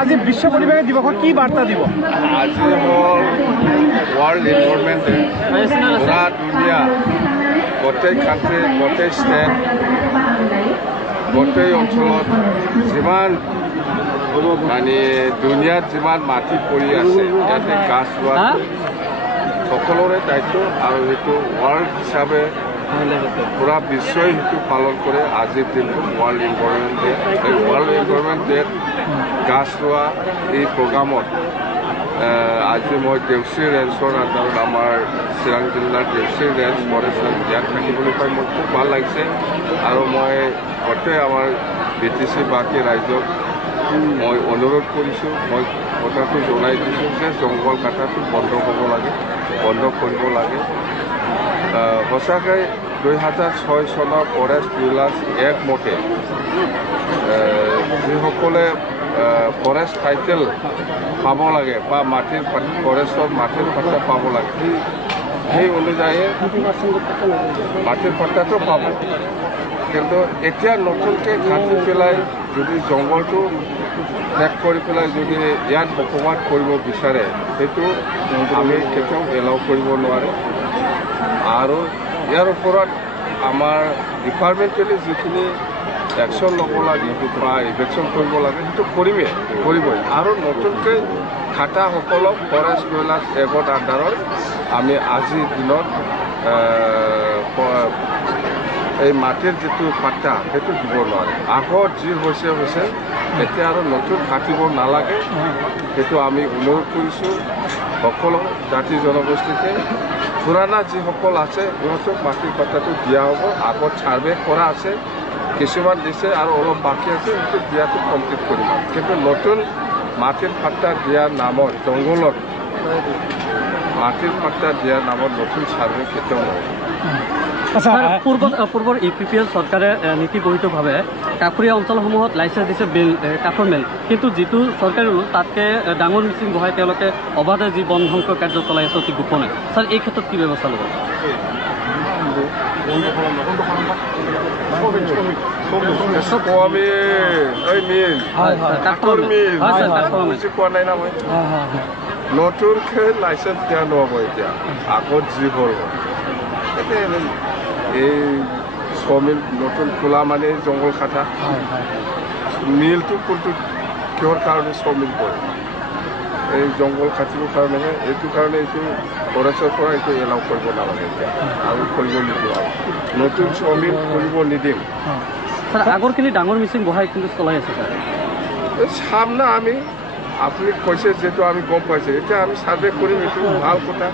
আজি বিশ্ব পৰিৱেশ দিৱসত কি বাৰ্তা দিব? আজি হ'ল ৱৰ্ল্ড এনভাইৰনমেণ্ট ডে। পুৰা দুনিয়া, গোটেই কাণ্ট্ৰি, গোটেই ষ্টেট, গোটেই অঞ্চলত যিমান মানে দুনিয়াত যিমান মাটি পৰি আছে ইয়াতে গাছ ৰোৱাটো সকলোৰে দায়িত্ব আৰু সেইটো ৱৰ্ল্ড হিচাপে পুৰা বিশ্বই সেইটো পালন কৰে। আজিৰ দিনটো ৱৰ্ল্ড এনভাইৰনমেণ্ট ডে। এই ৱৰ্ল্ড এনভাইৰনমেণ্ট ডেত গাছ ৰোৱা এই প্ৰগ্ৰামত আজি মই দেউচি ৰেঞ্চৰ আণ্ডাৰত আমাৰ চিৰাং জিলাৰ দেউচি ৰেঞ্চ ফৰেষ্ট ইয়াত থাকিবলৈ পাই মোৰ খুব ভাল লাগিছে আৰু মই গোটেই আমাৰ BTC বাকী ৰাইজক মই অনুৰোধ কৰিছোঁ, মই কথাটো জনাই দিছোঁ যে জংঘল কাটাটো বন্ধ হ'ব লাগে, বন্ধ কৰিব লাগে। সঁচাকৈ 2006 চনৰ ফৰেষ্ট ৰুলাৰ্ছ একমতে যিসকলে ফৰেষ্ট টাইটেল পাব লাগে বা মাটিৰ ফৰেষ্টৰ মাটিৰ পাট্টা পাব লাগে সেই অনুযায়ী মাটিৰ পাট্টাটো পাব। কিন্তু এতিয়া নতুনকৈ কাটি পেলাই যদি জংঘলটো ত্যাগ কৰি পেলাই যদি ইয়াত বসবাস কৰিব বিচাৰে সেইটো আমি কেতিয়াও এলাউ কৰিব নোৱাৰে। আৰু ইয়াৰ ওপৰত আমাৰ ডিপাৰ্টমেণ্টেলি যিখিনি একশ্যন ল'ব লাগে বা ইভেকশ্যন কৰিব লাগে সেইটো কৰিবই। আৰু নতুনকৈ খাটাসকলক ফৰেষ্ট ৰুলাৰ্ছ এক্টৰ আণ্ডাৰত আমি আজিৰ দিনত এই মাটিৰ যিটো পাট্টা সেইটো দিব নোৱাৰে। আগত যি হৈছে এতিয়া আৰু নতুন কাটিব নালাগে, সেইটো আমি অনুৰোধ কৰিছোঁ সকলো জাতি জনগোষ্ঠীকে। পুৰাণা যিসকল আছে সিহঁতক মাটিৰ পাট্টাটো দিয়া হ'ব। আগত ছাৰ্ভে কৰা আছে, কিছুমান দিছে আৰু অলপ বাকী আছে, সেইটো দিয়াটো কমপ্লিট কৰিব। কিন্তু নতুন মাটিৰ পাট্টা দিয়াৰ নামত জংঘলত মাটিৰ পাট্টা দিয়াৰ নামত নতুন ছাৰ্ভে কেতিয়াও নহয়। পূৰ্বৰ UPPL চৰকাৰে নীতিগহিতভাৱে কাষৰীয়া অঞ্চলসমূহত লাইচেঞ্চ দিছে কাঠৰ মেল, কিন্তু যিটো চৰকাৰী ৰুল তাতকৈ ডাঙৰ মিচিং বহাই তেওঁলোকে অবাধে যি বন ধ্বংস কাৰ্য চলাই আছে অতি গোপনে। ছাৰ এই ক্ষেত্ৰত কি ব্যৱস্থা ল'ব? নতুনকৈ লাইচেঞ্চ দিয়া নহ'ব এতিয়া, আগত যি হ'ল এই মিল নতুন খোলা মানে জংঘল কাটা মিলটো কোনটো কিহৰ কাৰণে মিল কৰে? এই জংঘল কাটিবৰ কাৰণেহে। এইটো কাৰণে এইটো ফৰেষ্টৰ পৰা এইটো এলাউ কৰিব নালাগে এতিয়া আৰু কৰিব নিদিওঁ আৰু নতুন মিল কৰিব নিদিম। ছাৰ আগৰখিনি ডাঙৰ মিচিং বহাই কিন্তু চলাই আছে ছাৰ। চাম না আমি, আপুনি কৈছে যিহেতু আমি গম পাইছে, এতিয়া আমি ছাৰ্ভে কৰিম, এইটো ভাল কথা।